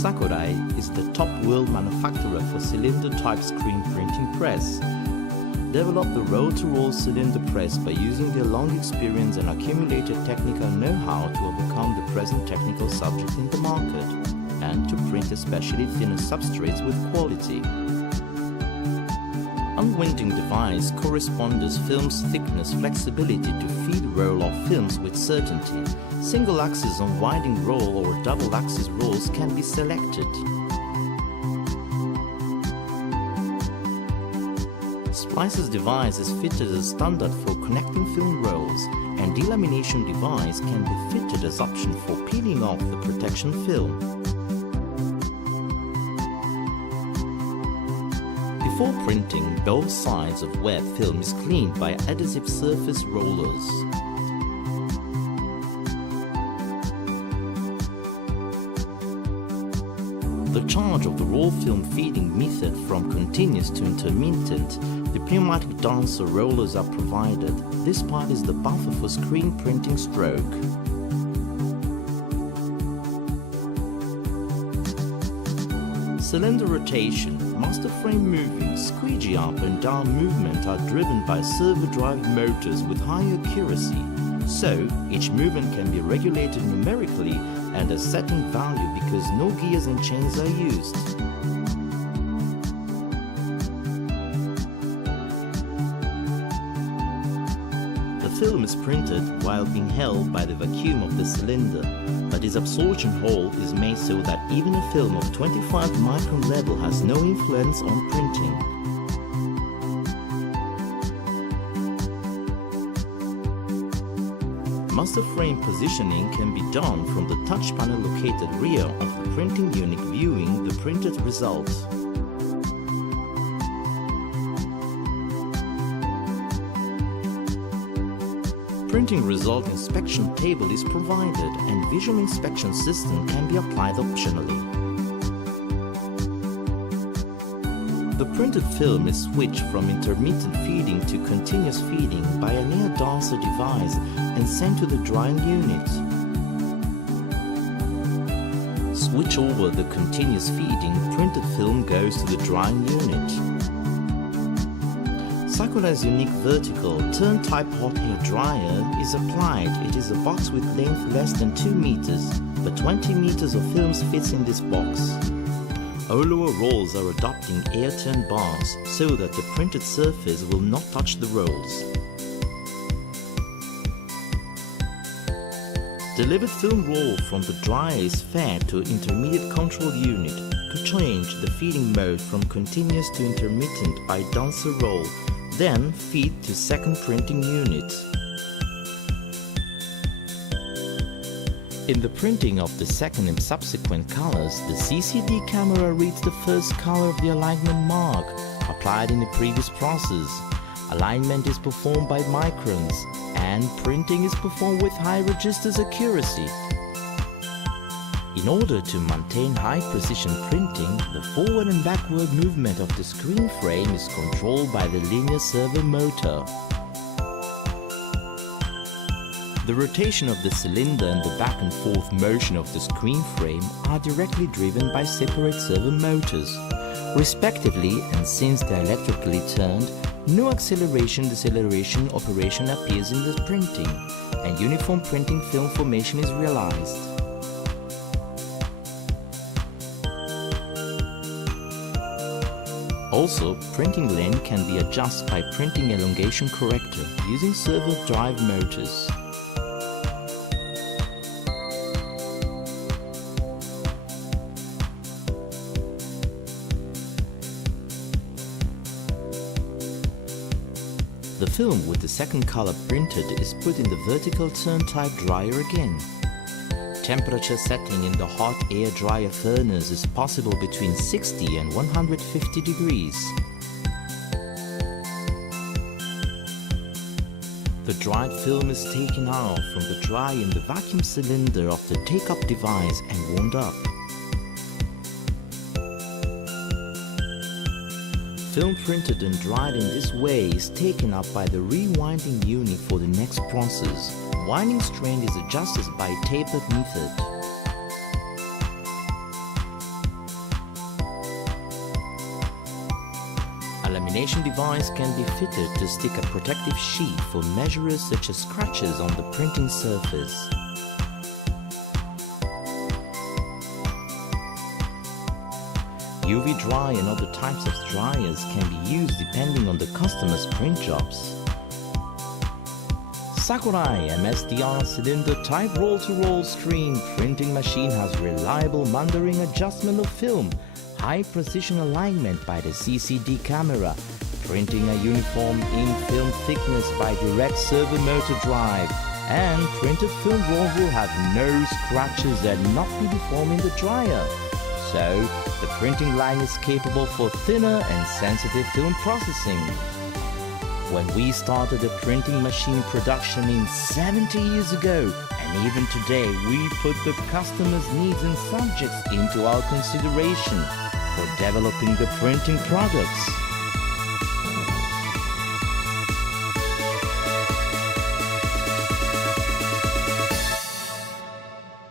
Sakurai is the top world manufacturer for cylinder-type screen printing press. Developed the roll-to-roll cylinder press by using their long experience and accumulated technical know-how to overcome the present technical subject in the market, and to print especially thinner substrates with quality. Unwinding device corresponds film's thickness flexibility to feed roll-off films with certainty. Single-axis unwinding roll or double-axis rolls can be selected. Splicer's device is fitted as standard for connecting film rolls, and delamination device can be fitted as option for peeling off the protection film. Before printing, both sides of wet film is cleaned by adhesive surface rollers. The charge of the roll film feeding method from continuous to intermittent, the pneumatic dancer rollers are provided. This part is the buffer for screen printing stroke. Cylinder rotation, master frame moving, squeegee up and down movement are driven by servo drive motors with high accuracy. So, each movement can be regulated numerically and a setting value because no gears and chains are used. The film is printed while being held by the vacuum of the cylinder, but its absorption hole is made so that even a film of 25 micron level has no influence on printing. Master frame positioning can be done from the touch panel located rear of the printing unit viewing the printed result. Printing result inspection table is provided and visual inspection system can be applied optionally. The printed film is switched from intermittent feeding to continuous feeding by an air dancer device and sent to the drying unit. Switch over the continuous feeding, printed film goes to the drying unit. Sakurai's unique vertical turn-type hot air dryer is applied. It is a box with length less than 2 meters, but 20 meters of films fits in this box. All lower rolls are adopting air turn bars so that the printed surface will not touch the rolls. Delivered film roll from the dryer is fed to intermediate control unit to change the feeding mode from continuous to intermittent by dancer roll, then feed to second printing unit. In the printing of the second and subsequent colors, the CCD camera reads the first color of the alignment mark applied in the previous process. Alignment is performed by microns, and printing is performed with high registers accuracy. In order to maintain high precision printing, the forward and backward movement of the screen frame is controlled by the linear servo motor. The rotation of the cylinder and the back and forth motion of the screen frame are directly driven by separate servo motors, respectively, and since they are electrically turned, no acceleration-deceleration operation appears in the printing, and uniform printing film formation is realized. Also, printing length can be adjusted by printing elongation corrector using servo drive motors. The film with the second color printed is put in the vertical turn-type dryer again. Temperature setting in the hot air dryer furnace is possible between 60 and 150 degrees. The dried film is taken out from the dryer in the vacuum cylinder of the take-up device and warmed up. Film printed and dried in this way is taken up by the rewinding unit for the next process. Winding strength is adjusted by tapered method. A lamination device can be fitted to stick a protective sheet for measurers such as scratches on the printing surface. UV dry and other types of dryers can be used depending on the customer's print jobs. Sakurai MSDR cylinder type roll-to-roll screen printing machine has reliable mandering adjustment of film, high precision alignment by the CCD camera, printing a uniform in-film thickness by direct servo motor drive, and printed film roll will have no scratches that not be deformed in the dryer. So, the printing line is capable for thinner and sensitive film processing. When we started the printing machine production in 70 years ago, and even today we put the customer's needs and subjects into our consideration for developing the printing products.